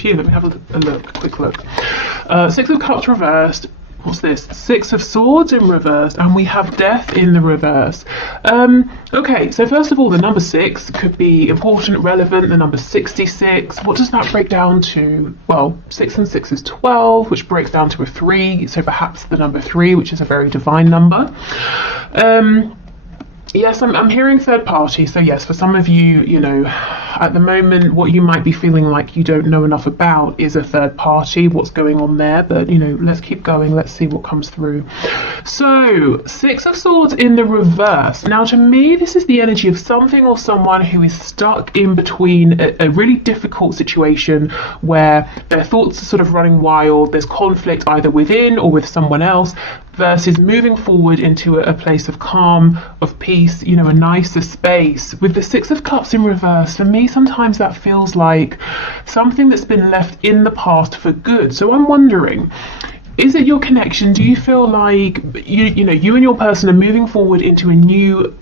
few. Let me have a quick look. Six of Cups reversed. What's this? Six of Swords in reverse, and we have Death in the reverse. Okay, so first of all, the number 6 could be important, relevant. The number 66, what does that break down to? Well, 6 and 6 is 12, which breaks down to a 3, so perhaps the number 3, which is a very divine number. Yes, I'm hearing third party. So yes, for some of you, you know, at the moment, what you might be feeling like you don't know enough about is a third party, what's going on there. But, you know, let's keep going. Let's see what comes through. So, Six of Swords in the reverse. Now, to me, this is the energy of something or someone who is stuck in between a really difficult situation where their thoughts are sort of running wild. There's conflict either within or with someone else, versus moving forward into a place of calm, of peace, you know, a nicer space. With the Six of Cups in reverse, for me, sometimes that feels like something that's been left in the past for good. So I'm wondering, is it your connection? Do you feel like you know you and your person are moving forward into a new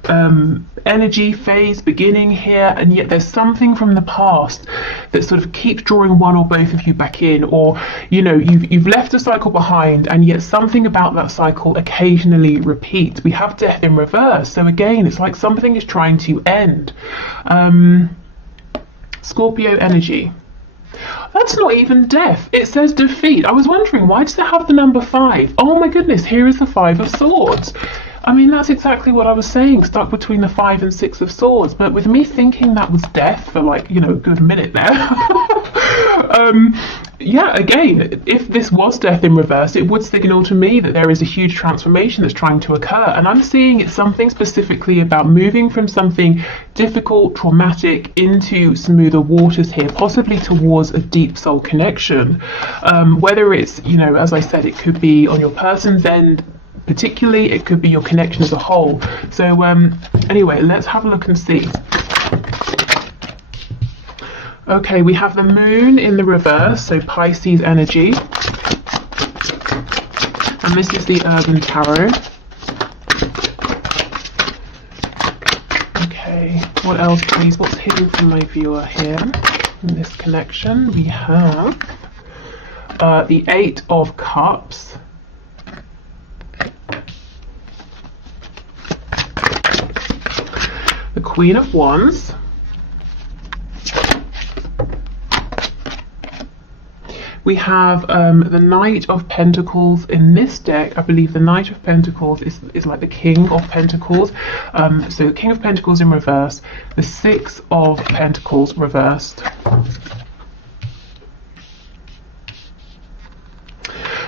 energy phase beginning here, and yet there's something from the past that sort of keeps drawing one or both of you back in, or you know you've left a cycle behind, and yet something about that cycle occasionally repeats. We have Death in reverse, so again it's like something is trying to end. Scorpio energy. That's not even death. It says defeat. I was wondering, why does it have the number 5? Oh my goodness, here is the 5 of Swords. I mean, that's exactly what I was saying, stuck between the 5 and 6 of Swords. But with me thinking that was death for like, you know, a good minute there. Yeah, again, if this was Death in reverse, it would signal to me that there is a huge transformation that's trying to occur. And I'm seeing it's something specifically about moving from something difficult, traumatic, into smoother waters here, possibly towards a deep soul connection. Whether it's, you know, as I said, it could be on your person's end, particularly, it could be your connection as a whole. So anyway, let's have a look and see. Okay, we have the Moon in the reverse, so Pisces energy. And this is the Urban Tarot. Okay, what else please? What's hidden from my viewer here in this connection? We have the 8 of Cups. The Queen of Wands. We have the Knight of Pentacles in this deck. I believe the Knight of Pentacles is like the King of Pentacles. So the King of Pentacles in reverse, the 6 of Pentacles reversed.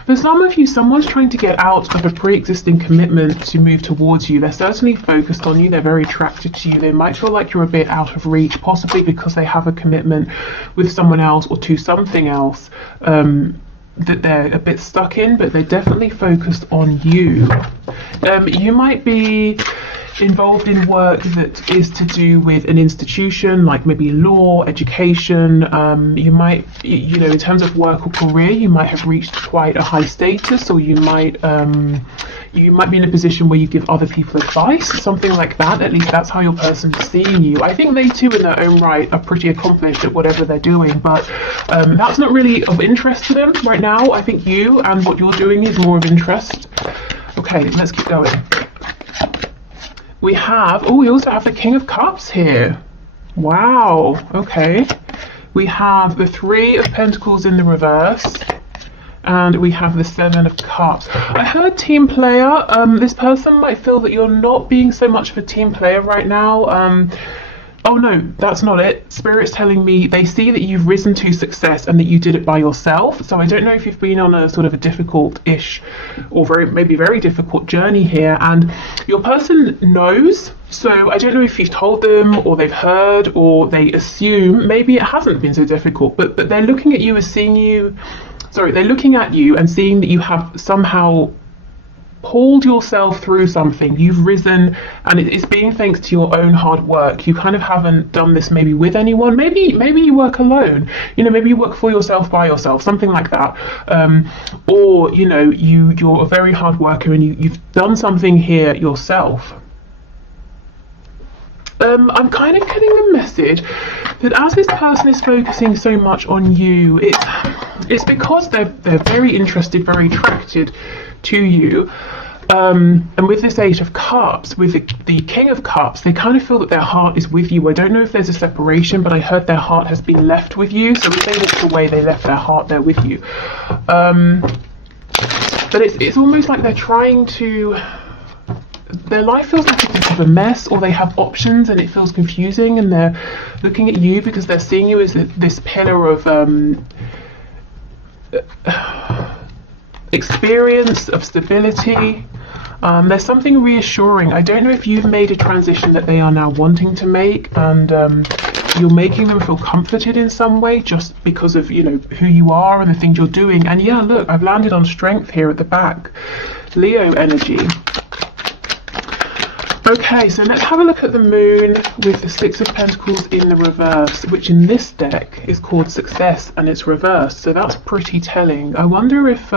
For some of you, someone's trying to get out of a pre-existing commitment to move towards you. They're certainly focused on you. They're very attracted to you. They might feel like you're a bit out of reach, possibly because they have a commitment with someone else or to something else that they're a bit stuck in, but they're definitely focused on you. You might be involved in work that is to do with an institution, like maybe law, education. You might, you know, in terms of work or career, you might have reached quite a high status, or you might be in a position where you give other people advice, something like that. At least that's how your person is seeing you. I think they too in their own right are pretty accomplished at whatever they're doing, but that's not really of interest to them right now. I think you and what you're doing is more of interest. Okay, let's keep going. We also have the King of Cups here. Wow, okay. We have the 3 of Pentacles in the reverse, and we have the 7 of Cups. I heard team player. This person might feel that you're not being so much of a team player right now. Oh no, that's not it. Spirit's telling me they see that you've risen to success and that you did it by yourself. So I don't know if you've been on a sort of a difficult-ish or maybe very difficult journey here, and your person knows. So I don't know if you've told them, or they've heard, or they assume maybe it hasn't been so difficult, but they're looking at you as seeing you. Sorry, they're looking at you and seeing that you have somehow pulled yourself through something. You've risen, and it's being thanks to your own hard work. You kind of haven't done this maybe with anyone. Maybe you work alone. You know, maybe you work for yourself, by yourself, something like that. Or you know, you're a very hard worker and you've done something here yourself. I'm kind of getting a message that as this person is focusing so much on you, it's because they're very interested, very attracted to you. And with this Eight of Cups, with the King of Cups, they kind of feel that their heart is with you. I don't know if there's a separation, but I heard their heart has been left with you. So if they walked away, they left their heart there with you. But it's almost like they're trying to... Their life feels like a bit of a mess, or they have options and it feels confusing, and they're looking at you because they're seeing you as this pillar of experience, of stability. There's something reassuring. I don't know if you've made a transition that they are now wanting to make, and you're making them feel comforted in some way just because of, you know, who you are and the things you're doing. And yeah, look, I've landed on strength here at the back. Leo energy. Okay, so let's have a look at the moon with the Six of Pentacles in the reverse, which in this deck is called Success, and it's reversed. So that's pretty telling. I wonder if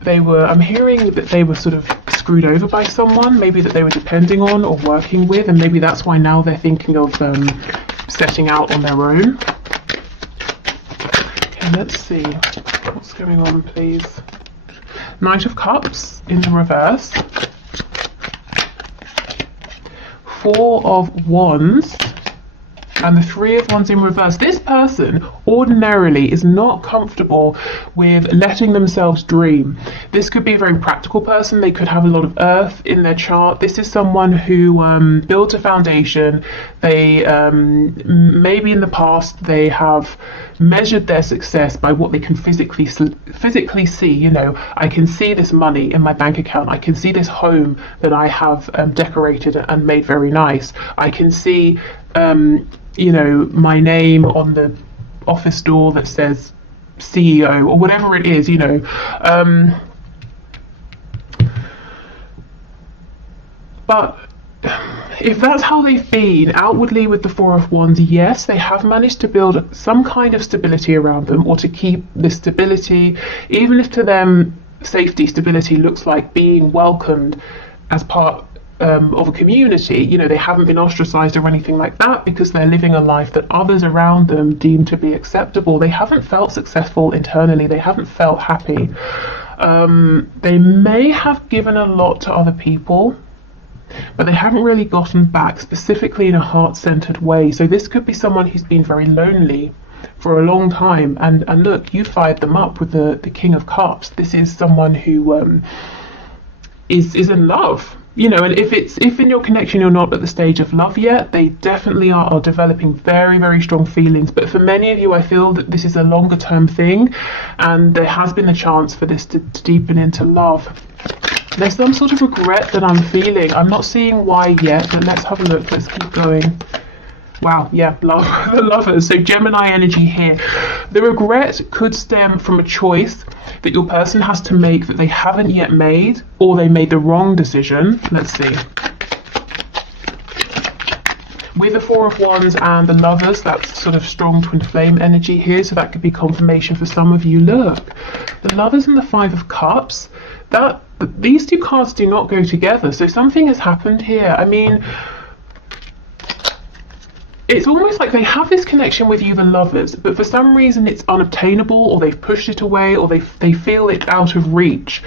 they were, I'm hearing that they were sort of screwed over by someone, maybe that they were depending on or working with, and maybe that's why now they're thinking of setting out on their own. Okay, let's see. What's going on, please? Knight of Cups in the reverse. Four of Wands and the Three of Wands in reverse. This person ordinarily is not comfortable with letting themselves dream. This could be a very practical person. They could have a lot of earth in their chart. This is someone who built a foundation. They maybe in the past they have measured their success by what they can physically see. You know, I can see this money in my bank account. I can see this home that I have decorated and made very nice. I can see you know, my name on the office door that says CEO or whatever it is, you know. But if that's how they've been outwardly with the Four of Wands, yes, they have managed to build some kind of stability around them, or to keep this stability, even if to them safety, stability looks like being welcomed as part of a community. You know, they haven't been ostracized or anything like that because they're living a life that others around them deem to be acceptable. They haven't felt successful internally. They haven't felt happy. They may have given a lot to other people, but they haven't really gotten back, specifically in a heart-centered way. So this could be someone who's been very lonely for a long time, and look, you fired them up with the King of Cups. This is someone who is in love, you know, and if in your connection you're not at the stage of love yet, they definitely are developing very, very strong feelings. But for many of you, I feel that this is a longer term thing, and there has been a chance for this to deepen into love. There's some sort of regret that I'm feeling. I'm not seeing why yet, but let's have a look. Let's keep going. Wow, yeah, love, the Lovers. So Gemini energy here. The regret could stem from a choice that your person has to make that they haven't yet made, or they made the wrong decision. Let's see. With the Four of Wands and the Lovers, that's sort of strong twin flame energy here, so that could be confirmation for some of you. Look, the Lovers and the Five of Cups, these two cards do not go together, so something has happened here. I mean, it's almost like they have this connection with you, the Lovers, but for some reason it's unobtainable, or they've pushed it away, or they feel it's out of reach.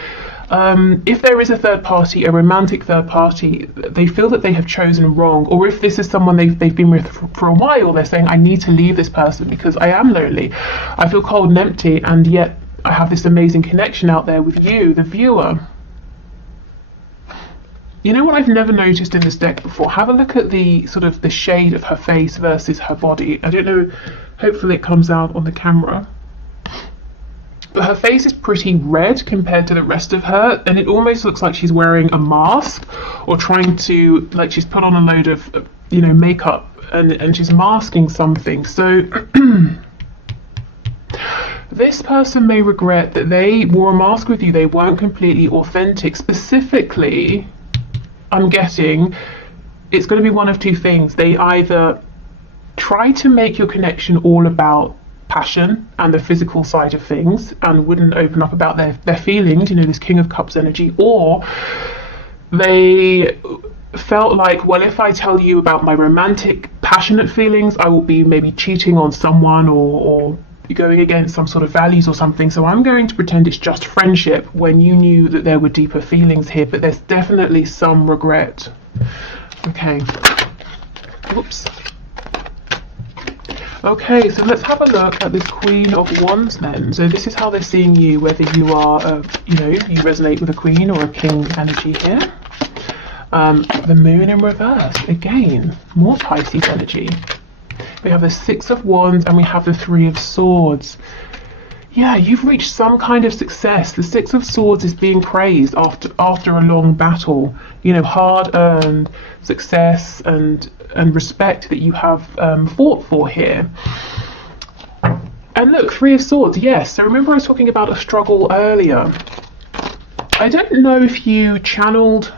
If there is a third party, a romantic third party, they feel that they have chosen wrong. Or if this is someone they've been with for a while, they're saying, I need to leave this person because I am lonely. I feel cold and empty, and yet I have this amazing connection out there with you, the viewer. You know what I've never noticed in this deck before? Have a look at the sort of the shade of her face versus her body. I don't know, hopefully it comes out on the camera. But her face is pretty red compared to the rest of her, and it almost looks like she's wearing a mask, or trying to, like she's put on a load of, you know, makeup, and she's masking something. So this person may regret that they wore a mask with you. They weren't completely authentic. Specifically, I'm getting it's going to be one of two things. They either try to make your connection all about passion and the physical side of things and wouldn't open up about their feelings, you know, this King of Cups energy, or they felt like, well, if I tell you about my romantic passionate feelings. I will be maybe cheating on someone or going against some sort of values or something. So I'm going to pretend it's just friendship when you knew that there were deeper feelings here, but there's definitely some regret. Okay. Whoops. Okay, so let's have a look at this Queen of Wands then. So this is how they're seeing you, whether you are, you know, you resonate with a Queen or a King energy here. The Moon in reverse, again, more Pisces energy. We have the Six of Wands and we have the Three of Swords. Yeah, you've reached some kind of success. The Six of Swords is being praised after a long battle. You know, hard-earned success and respect that you have fought for here. And look, Three of Swords, yes. So remember I was talking about a struggle earlier. I don't know if you channeled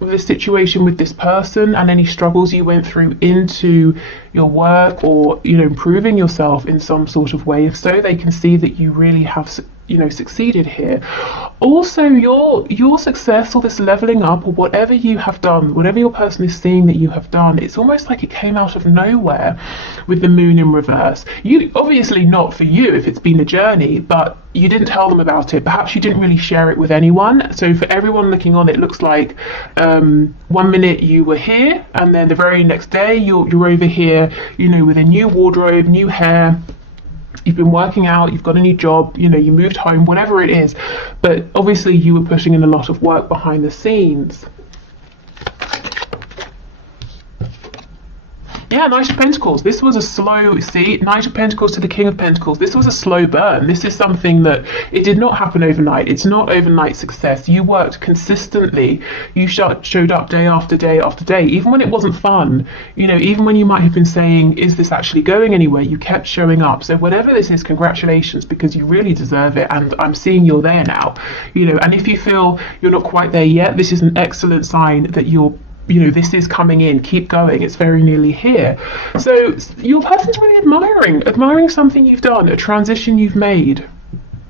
the situation with this person and any struggles you went through into your work, or, you know, improving yourself in some sort of way. If so, they can see that you really have, you know, succeeded here. Also, your success or this leveling up or whatever you have done, whatever your person is seeing that you have done, it's almost like it came out of nowhere with the Moon in reverse. You obviously, not for you if it's been a journey, but you didn't tell them about it. Perhaps you didn't really share it with anyone. So for everyone looking on, it looks like 1 minute you were here and then the very next day you're over here, you know, with a new wardrobe, new hair. You've been working out, you've got a new job, you know, you moved home, whatever it is. But obviously you were putting in a lot of work behind the scenes. Yeah, Knight of Pentacles. This was a slow, see, Knight of Pentacles to the King of Pentacles. This was a slow burn. This is something that it did not happen overnight. It's not overnight success. You worked consistently. You showed up day after day after day, even when it wasn't fun. You know, even when you might have been saying, is this actually going anywhere? You kept showing up. So whatever this is, congratulations, because you really deserve it. And I'm seeing you're there now. You know, and if you feel you're not quite there yet, this is an excellent sign that you know, this is coming in. Keep going. It's very nearly here. So your person's really admiring something you've done, a transition you've made,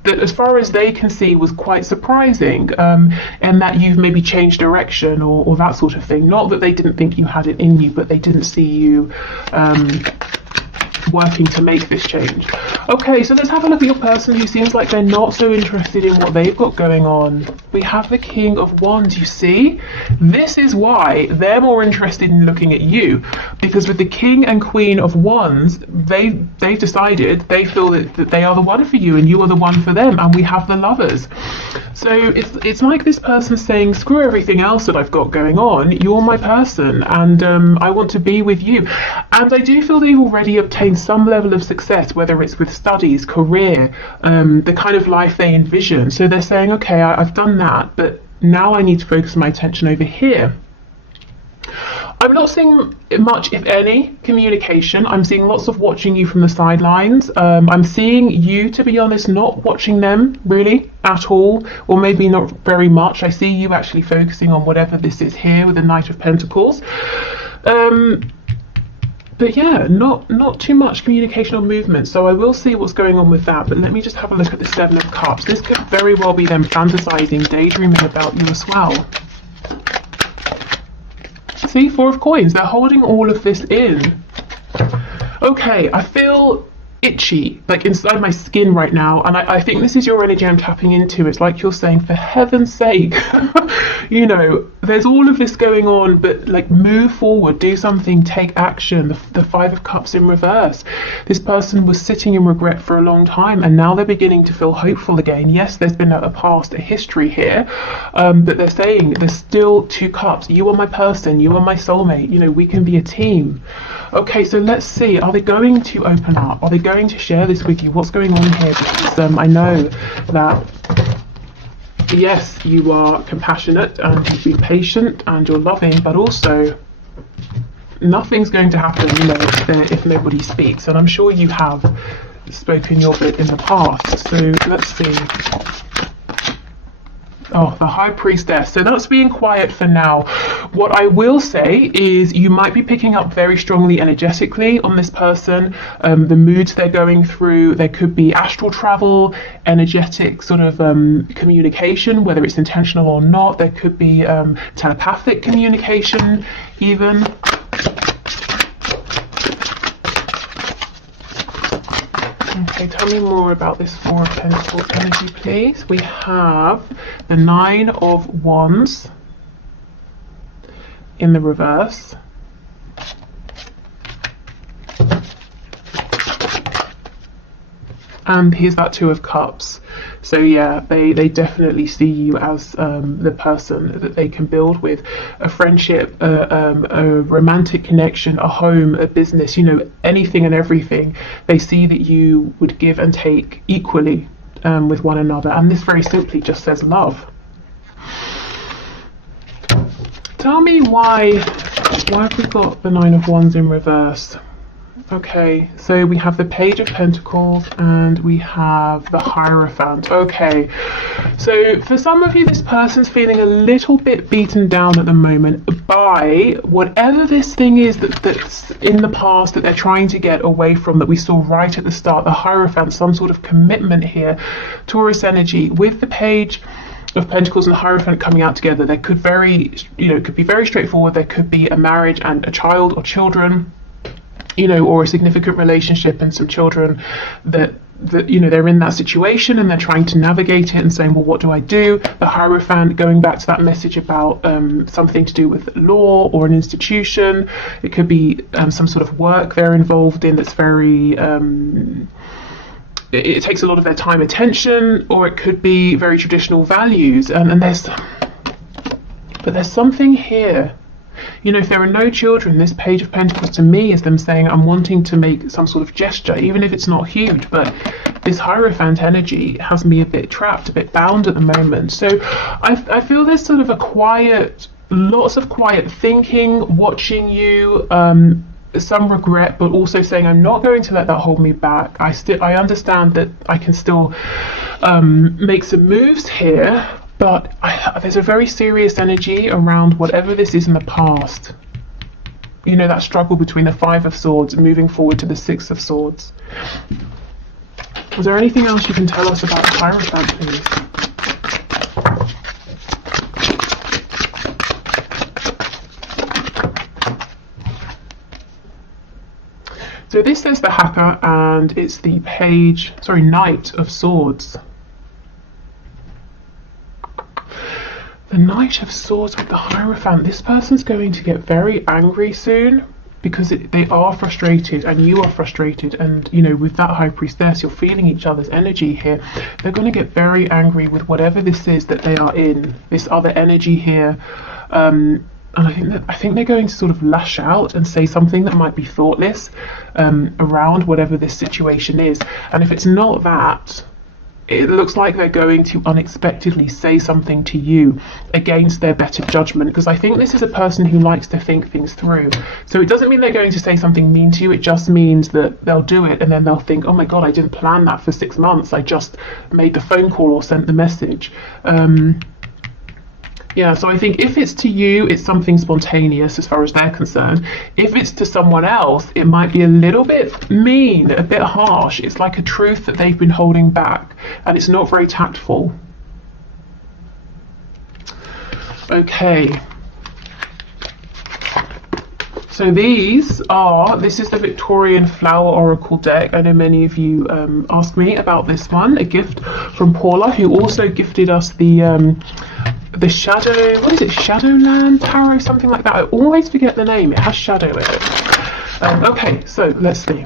that as far as they can see was quite surprising, and that you've maybe changed direction or that sort of thing. Not that they didn't think you had it in you, but they didn't see you working to make this change. Okay, so let's have a look at your person who seems like they're not so interested in what they've got going on. We have the King of Wands, you see? This is why they're more interested in looking at you, because with the King and Queen of Wands, they've decided, they feel that they are the one for you and you are the one for them, and we have the Lovers. So it's like this person saying, screw everything else that I've got going on, you're my person, and I want to be with you. And I do feel they've already obtained some level of success, whether it's with studies, career, the kind of life they envision. So they're saying, okay, I've done that, but now I need to focus my attention over here. I'm not seeing much, if any, communication. I'm seeing lots of watching you from the sidelines. I'm seeing you, to be honest, not watching them really at all, or maybe not very much. I see you actually focusing on whatever this is here with the Knight of Pentacles. But yeah, not too much communication or movement. So I will see what's going on with that. But let me just have a look at the Seven of Cups. This could very well be them fantasizing, daydreaming about you as well. See, Four of Coins. They're holding all of this in. Okay, I feel itchy, like inside my skin right now, and I think this is your energy I'm tapping into. It's like you're saying, for heaven's sake, you know, there's all of this going on, but like, move forward, do something, take action. The Five of Cups in reverse. This person was sitting in regret for a long time, and now they're beginning to feel hopeful again. Yes, there's been a past, a history here, but they're saying there's still two cups. You are my person, you are my soulmate, you know, we can be a team. Okay, so let's see, are they going to open up? Are they going to share this with you? What's going on here? Because I know that, yes, you are compassionate and you've been patient and you're loving, but also nothing's going to happen, you know, if nobody speaks. And I'm sure you have spoken your bit in the past. So let's see. Oh, the High Priestess. So that's being quiet for now. What I will say is you might be picking up very strongly energetically on this person, the moods they're going through. There could be astral travel, energetic sort of communication, whether it's intentional or not. There could be telepathic communication even. Okay, tell me more about this Four of Pentacles energy, please. We have the Nine of Wands in the reverse. And here's that Two of Cups. So yeah, they definitely see you as the person that they can build with a friendship, a romantic connection, a home, a business, you know, anything and everything. They see that you would give and take equally with one another. And this very simply just says love. Tell me why have we got the Nine of Wands in reverse? Okay, so we have the Page of Pentacles and we have the Hierophant. Okay, so for some of you, this person's feeling a little bit beaten down at the moment by whatever this thing is that's in the past that they're trying to get away from, that we saw right at the start, the Hierophant, some sort of commitment here, Taurus energy. With the Page of Pentacles and the Hierophant coming out together, there could could be very straightforward. There could be a marriage and a child or children, you know, or a significant relationship and some children that you know, they're in that situation and they're trying to navigate it and saying, well, what do I do? The Hierophant, going back to that message about something to do with law or an institution. It could be some sort of work they're involved in that's very it takes a lot of their time, attention, or it could be very traditional values. And there's something here. You know, if there are no children, this Page of Pentacles to me is them saying, I'm wanting to make some sort of gesture, even if it's not huge. But this Hierophant energy has me a bit trapped, a bit bound at the moment. So I feel there's sort of lots of quiet thinking, watching you, some regret, but also saying, I'm not going to let that hold me back. I understand that I can still make some moves here. But there's a very serious energy around whatever this is in the past. You know, that struggle between the Five of Swords and moving forward to the Six of Swords. Is there anything else you can tell us about the Hierophant, please? So this says the Hacker, and it's the Knight of Swords. The Knight of Swords with the Hierophant. This person's going to get very angry soon because they are frustrated and you are frustrated. And, you know, with that High Priestess, you're feeling each other's energy here. They're going to get very angry with whatever this is that they are in, this other energy here. And I think they're going to sort of lash out and say something that might be thoughtless around whatever this situation is. And if it's not that, it looks like they're going to unexpectedly say something to you against their better judgment, because I think this is a person who likes to think things through. So it doesn't mean they're going to say something mean to you. It just means that they'll do it and then they'll think, oh my God, I didn't plan that for 6 months. I just made the phone call or sent the message. Yeah, so I think if it's to you, it's something spontaneous as far as they're concerned. If it's to someone else, it might be a little bit mean, a bit harsh. It's like a truth that they've been holding back, and it's not very tactful. Okay. So this is the Victorian Flower Oracle deck. I know many of you asked me about this one, a gift from Paula, who also gifted us the Shadow, what is it, Shadowland Tarot, something like that. I always forget the name, it has shadow in it. Okay, so let's see.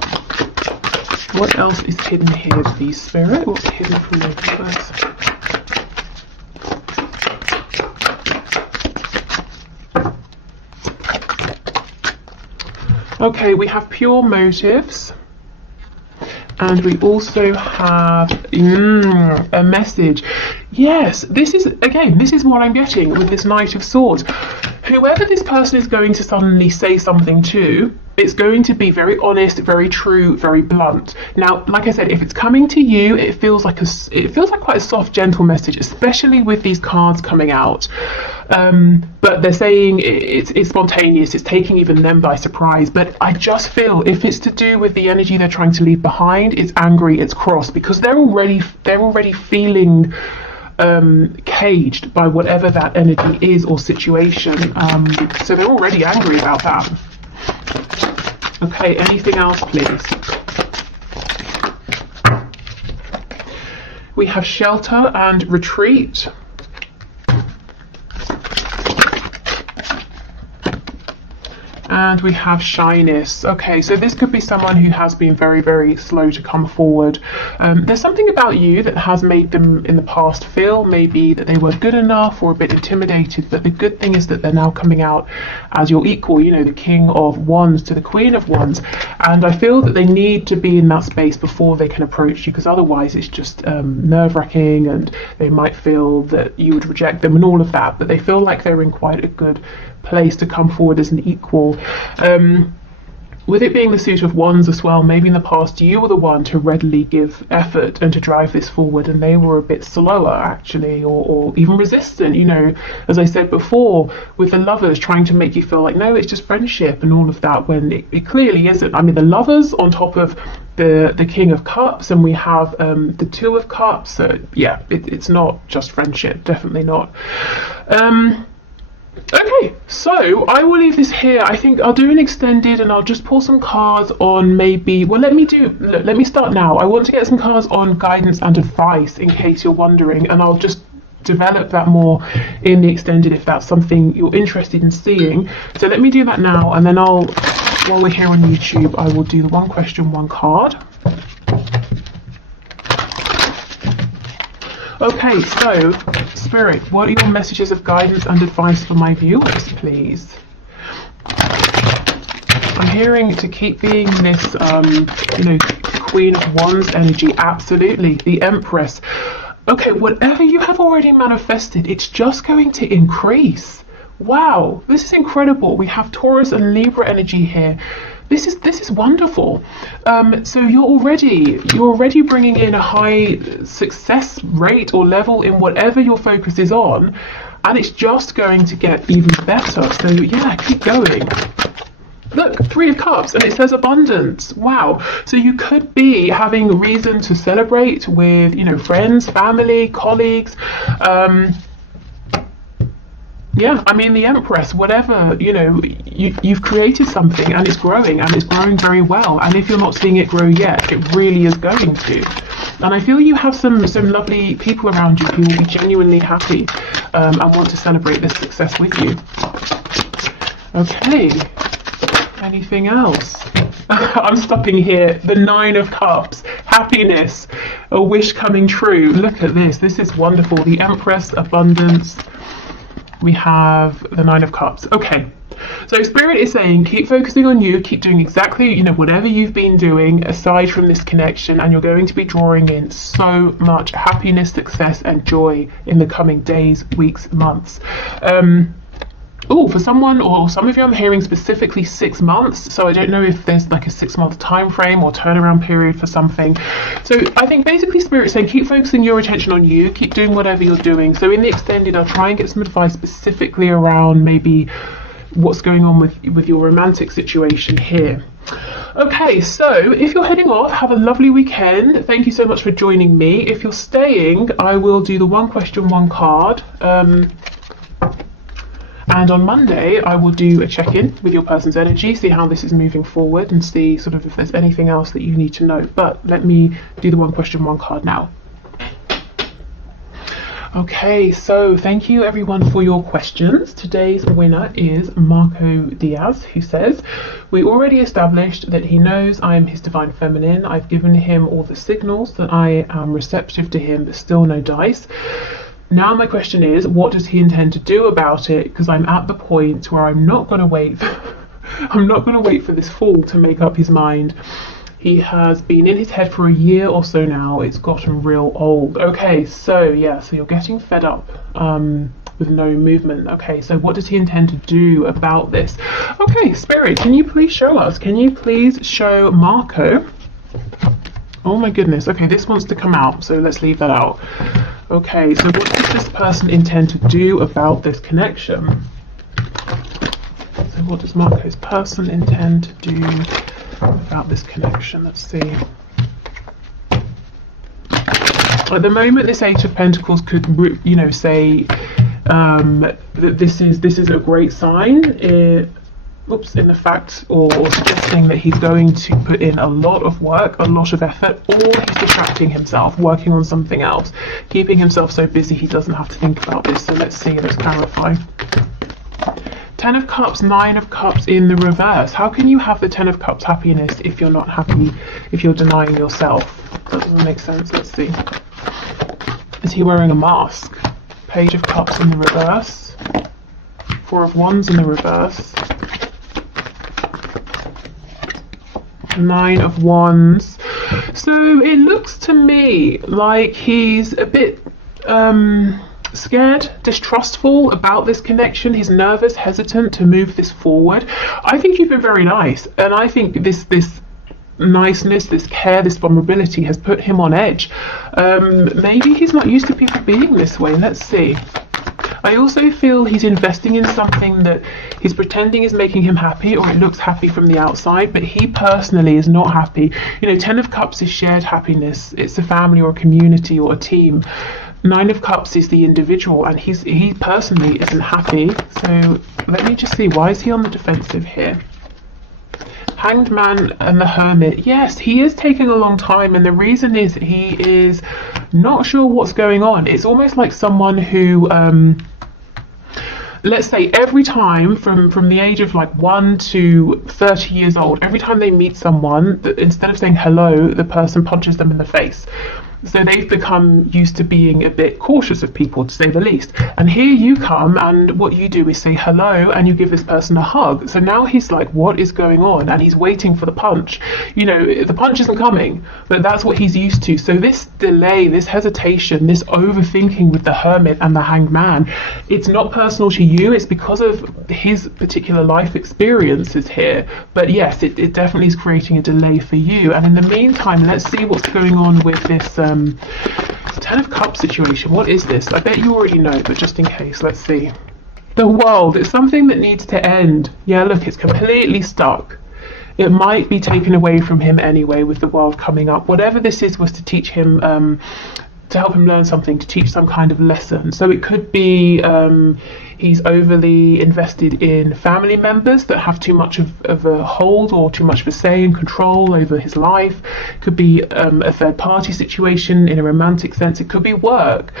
What else is hidden here, please, Spirit? What's hidden from the universe? Okay, we have pure motives. And we also have a message. Yes, this is what I'm getting with this Knight of Swords. Whoever this person is going to suddenly say something to, it's going to be very honest, very true, very blunt. Now, like I said, if it's coming to you, it feels like quite a soft, gentle message, especially with these cards coming out. But they're saying it's spontaneous, it's taking even them by surprise. But I just feel if it's to do with the energy they're trying to leave behind, it's angry, it's cross, because they're already feeling caged by whatever that energy is or situation. So they're already angry about that. Okay, anything else, please? We have shelter and retreat. And we have shyness. Okay, so this could be someone who has been very, very slow to come forward. There's something about you that has made them in the past feel maybe that they weren't good enough or a bit intimidated, but the good thing is that they're now coming out as your equal, you know, the King of Wands to the Queen of Wands. And I feel that they need to be in that space before they can approach you, because otherwise it's just nerve-wracking, and they might feel that you would reject them and all of that, but they feel like they're in quite a good place to come forward as an equal. With it being the suit of wands as well, maybe in the past you were the one to readily give effort and to drive this forward, and they were a bit slower actually, or even resistant, you know, as I said before, with the lovers trying to make you feel like, no, it's just friendship and all of that, when it clearly isn't. I mean, the lovers on top of the King of Cups, and we have the Two of Cups, so yeah, it's not just friendship, definitely not. Okay, so I will leave this here. I think I'll do an extended, and I'll just pull some cards on maybe, well, let me start now. I want to get some cards on guidance and advice in case you're wondering, and I'll just develop that more in the extended if that's something you're interested in seeing. So let me do that now, and then while we're here on YouTube, I will do the one question, one card. Okay, so Spirit, what are your messages of guidance and advice for my viewers, please? I'm hearing to keep being this, you know, Queen of Wands energy. Absolutely, the Empress. Okay, whatever you have already manifested, it's just going to increase. Wow, this is incredible. We have Taurus and Libra energy here. This is wonderful. So you're already bringing in a high success rate or level in whatever your focus is on, and it's just going to get even better. So yeah, keep going. Look, Three of Cups, and it says abundance. Wow. So you could be having reason to celebrate with, you know, friends, family, colleagues. Yeah, I mean, the Empress, whatever, you know, you've created something, and it's growing very well. And if you're not seeing it grow yet, it really is going to. And I feel you have some lovely people around you who will be genuinely happy and want to celebrate this success with you. Okay, anything else? I'm stopping here. The Nine of Cups, happiness, a wish coming true. Look at this. This is wonderful. The Empress, abundance. We have the Nine of Cups. Okay, so Spirit is saying keep focusing on you, keep doing exactly, you know, whatever you've been doing aside from this connection, and you're going to be drawing in so much happiness, success and joy in the coming days, weeks, months. Oh, for someone or some of you, I'm hearing specifically 6 months. So I don't know if there's like a 6-month time frame or turnaround period for something. So I think basically Spirit saying keep focusing your attention on you, keep doing whatever you're doing. So in the extended, I'll try and get some advice specifically around maybe what's going on with your romantic situation here. Okay, so if you're heading off, have a lovely weekend. Thank you so much for joining me. If you're staying, I will do the one question, one card. And on Monday, I will do a check-in with your person's energy, see how this is moving forward, and see sort of if there's anything else that you need to know. But let me do the one question, one card now. Okay, so thank you everyone for your questions. Today's winner is Marco Diaz, who says, we already established that he knows I am his divine feminine. I've given him all the signals that I am receptive to him, but still no dice. Now my question is, what does he intend to do about it? Because I'm at the point where I'm not going to wait. I'm not going to wait for this fool to make up his mind. He has been in his head for a year or so now. It's gotten real old. Okay, so yeah, so you're getting fed up with no movement. Okay, so what does he intend to do about this? Okay, Spirit, can you please show us? Can you please show Marco? Oh my goodness. Okay, this wants to come out, so let's leave that out. Okay, so what does this person intend to do about this connection? So what does Marco's person intend to do about this connection? Let's see. At the moment, this Eight of Pentacles could, you know, say that this is a great sign. in the fact or suggesting that he's going to put in a lot of work, a lot of effort, or he's distracting himself, working on something else, keeping himself so busy he doesn't have to think about this. So let's see, let's clarify. 10 of Cups, 9 of Cups in the reverse. How can you have the 10 of Cups happiness if you're not happy, if you're denying yourself? That doesn't make sense. Let's see. Is he wearing a mask? Page of Cups in the reverse. 4 of Wands in the reverse. 9 of Wands. So it looks to me like he's a bit scared, distrustful about this connection. He's nervous, hesitant to move this forward. I think you've been very nice, and I think this niceness, this care, this vulnerability has put him on edge. Maybe he's not used to people being this way. Let's see. I also feel he's investing in something that he's pretending is making him happy, or it looks happy from the outside, but he personally is not happy. You know, 10 of Cups is shared happiness. It's a family or a community or a team. 9 of Cups is the individual, and he personally isn't happy. So let me just see, why is he on the defensive here? Hanged Man and the Hermit. Yes, he is taking a long time, and the reason is he is not sure what's going on. It's almost like someone who let's say every time from the age of like 1 to 30 years old, every time they meet someone, instead of saying hello, the person punches them in the face. So they've become used to being a bit cautious of people, to say the least. And here you come, and what you do is say hello, and you give this person a hug. So now he's like, what is going on? And he's waiting for the punch. You know, the punch isn't coming, but that's what he's used to. So this delay, this hesitation, this overthinking with the Hermit and the Hanged Man, it's not personal to you. It's because of his particular life experiences here. But yes, it definitely is creating a delay for you. And in the meantime, let's see what's going on with this 10 of Cups situation. What is this? I bet you already know, but just in case, let's see. The World. It's something that needs to end. Yeah, look, it's completely stuck. It might be taken away from him anyway with the World coming up. Whatever this is was to teach him, to help him learn something, to teach some kind of lesson. So it could be he's overly invested in family members that have too much of a hold or too much of a say and control over his life. It could be a third party situation in a romantic sense. It could be work.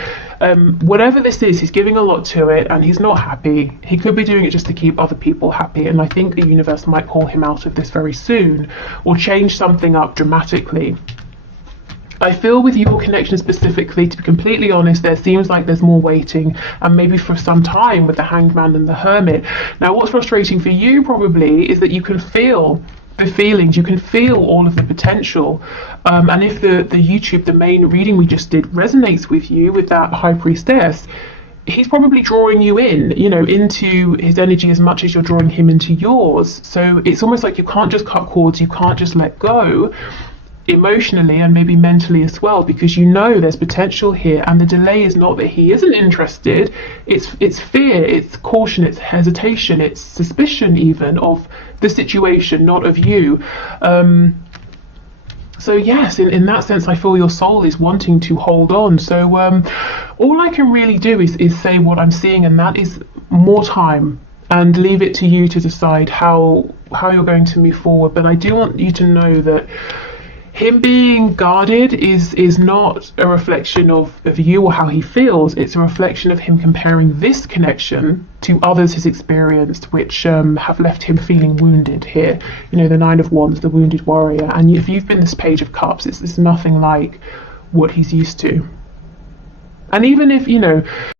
Whatever this is, he's giving a lot to it, and he's not happy. He could be doing it just to keep other people happy, and I think the universe might pull him out of this very soon, or change something up dramatically. I feel with your connection specifically, to be completely honest, there seems like there's more waiting, and maybe for some time with the Hanged Man and the Hermit. Now, what's frustrating for you probably is that you can feel the feelings, you can feel all of the potential, and if the main reading we just did resonates with you, with that High Priestess, he's probably drawing you in, you know, into his energy as much as you're drawing him into yours. So it's almost like you can't just cut cords, you can't just let go, emotionally and maybe mentally as well, because you know there's potential here, and the delay is not that he isn't interested, it's fear, it's caution, it's hesitation, it's suspicion even of the situation, not of you. So yes, in that sense, I feel your soul is wanting to hold on. So all I can really do is say what I'm seeing, and that is more time, and leave it to you to decide how you're going to move forward. But I do want you to know that him being guarded is not a reflection of you or how he feels. It's a reflection of him comparing this connection to others he's experienced, which have left him feeling wounded here. You know, the 9 of Wands, the wounded warrior. And if you've been this Page of Cups, it's nothing like what he's used to. And even if, you know,